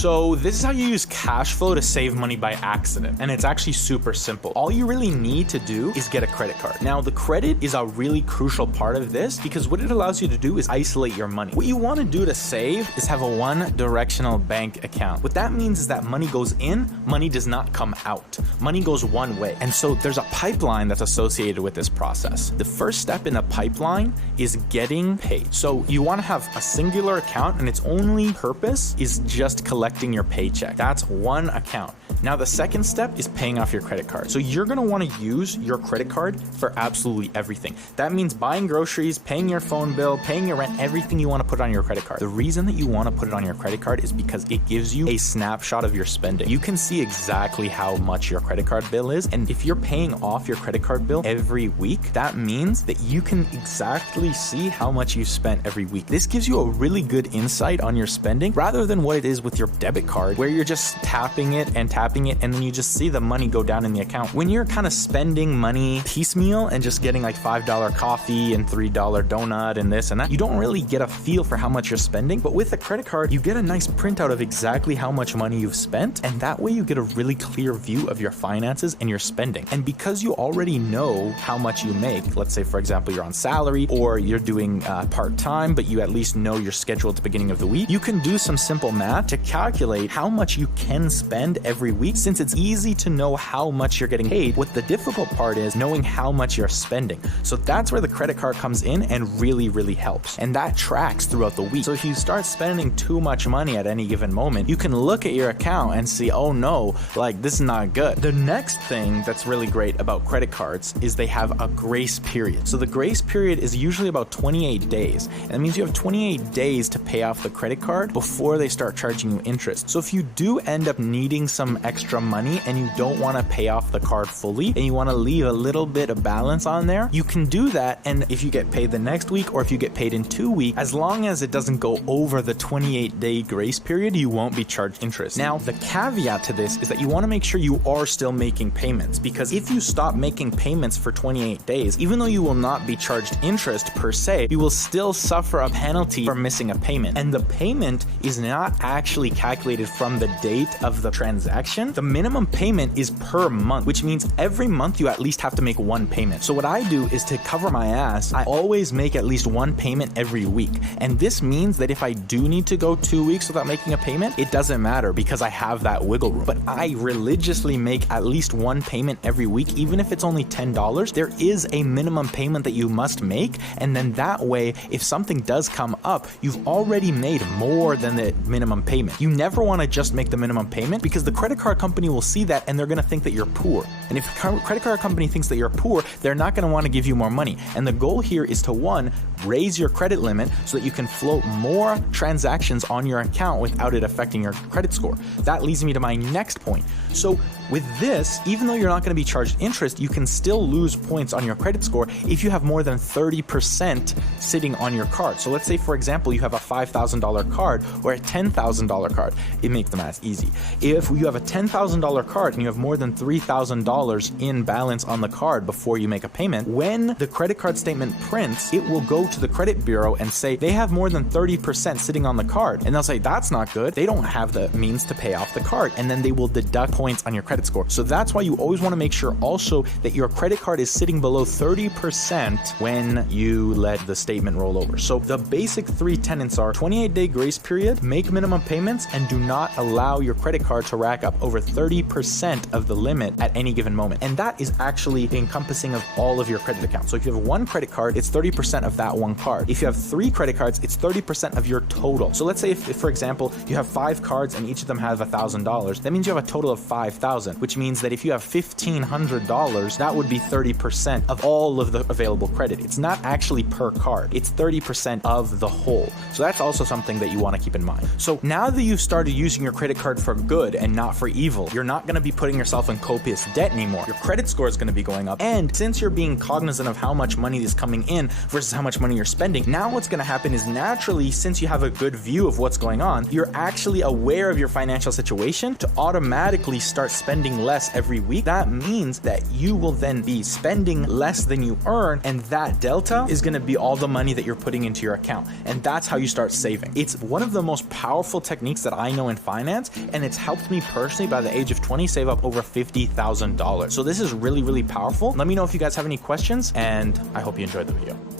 So this is how you use cash flow to save money by accident. And it's actually super simple. All you really need to do is get a credit card. Now, the credit is a really crucial part of this because what it allows you to do is isolate your money. What you want to do to save is have a one-directional bank account. What that means is that money goes in, money does not come out. Money goes one way. And so there's a pipeline that's associated with this process. The first step in the pipeline is getting paid. So you want to have a singular account and its only purpose is just collecting your paycheck. That's one account. Now, the second step is paying off your credit card. So you're going to want to use your credit card for absolutely everything. That means buying groceries, paying your phone bill, paying your rent, everything you want to put on your credit card. The reason that you want to put it on your credit card is because it gives you a snapshot of your spending. You can see exactly how much your credit card bill is. And if you're paying off your credit card bill every week, that means that you can exactly see how much you've spent every week. This gives you a really good insight on your spending rather than what it is with your debit card, where you're just tapping it and then you just see the money go down in the account. When you're kind of spending money piecemeal and just getting like $5 coffee and $3 donut and this and that, you don't really get a feel for how much you're spending. But with a credit card, you get a nice printout of exactly how much money you've spent, and that way you get a really clear view of your finances and your spending. And because you already know how much you make, let's say for example you're on salary or you're doing part-time, but you at least know your schedule at the beginning of the week, you can do some simple math to calculate how much you can spend every week. Since it's easy to know how much you're getting paid, what the difficult part is knowing how much you're spending. So that's where the credit card comes in and really helps. And that tracks throughout the week. So if you start spending too much money at any given moment, you can look at your account and see, oh no, like this is not good. The next thing that's really great about credit cards is they have a grace period. So the grace period is usually about 28 days. And that means you have 28 days to pay off the credit card before they start charging you interest. So if you do end up needing some extra money and you don't want to pay off the card fully and you want to leave a little bit of balance on there, you can do that. And if you get paid the next week or if you get paid in 2 weeks, as long as it doesn't go over the 28-day grace period, you won't be charged interest. Now, the caveat to this is that you want to make sure you are still making payments, because if you stop making payments for 28 days, even though you will not be charged interest per se, you will still suffer a penalty for missing a payment. And the payment is not actually calculated from the date of the transaction. The minimum payment is per month, which means every month you at least have to make one payment. So what I do is, to cover my ass, I always make at least one payment every week. And this means that if I do need to go 2 weeks without making a payment, it doesn't matter because I have that wiggle room. But I religiously make at least one payment every week, even if it's only $10. There is a minimum payment that you must make. And then that way, if something does come up, you've already made more than the minimum payment. You never want to just make the minimum payment, because the credit card company will see that and they're going to think that you're poor. And if a credit card company thinks that you're poor, they're not going to want to give you more money. And the goal here is to, one, raise your credit limit so that you can float more transactions on your account without it affecting your credit score. That leads me to my next point. So with this, even though you're not going to be charged interest, you can still lose points on your credit score if you have more than 30% sitting on your card. So let's say, for example, you have a $5,000 card or a $10,000 card. It makes the math easy. If you have a $10,000 card and you have more than $3,000 in balance on the card before you make a payment, when the credit card statement prints, it will go to the credit bureau and say they have more than 30% sitting on the card. And they'll say, that's not good. They don't have the means to pay off the card. And then they will deduct points on your credit score. So that's why you always want to make sure also that your credit card is sitting below 30% when you let the statement roll over. So the basic 3 tenets are 28-day grace period, make minimum payments, and do not allow your credit card to rack up over 30% of the limit at any given moment. And that is actually encompassing of all of your credit accounts. So if you have one credit card, it's 30% of that one card. If you have 3 credit cards, it's 30% of your total. So let's say if for example, you have 5 cards and each of them have $1,000, that means you have a total of $5,000, which means that if you have $1,500, that would be 30% of all of the available credit. It's not actually per card. It's 30% of the whole. So that's also something that you want to keep in mind. So now that you've started using your credit card for good and not for evil, you're not going to be putting yourself in copious debt anymore. Your credit score is going to be going up. And since you're being cognizant of how much money is coming in versus how much money you're spending, now what's going to happen is, naturally, since you have a good view of what's going on, you're actually aware of your financial situation to automatically start spending less every week. That means that you will then be spending less than you earn, and that delta is going to be all the money that you're putting into your account. And that's how you start saving. It's one of the most powerful techniques that that I know in finance, and it's helped me personally by the age of 20 save up over $50,000. So this is really, really powerful. Let me know if you guys have any questions, and I hope you enjoyed the video.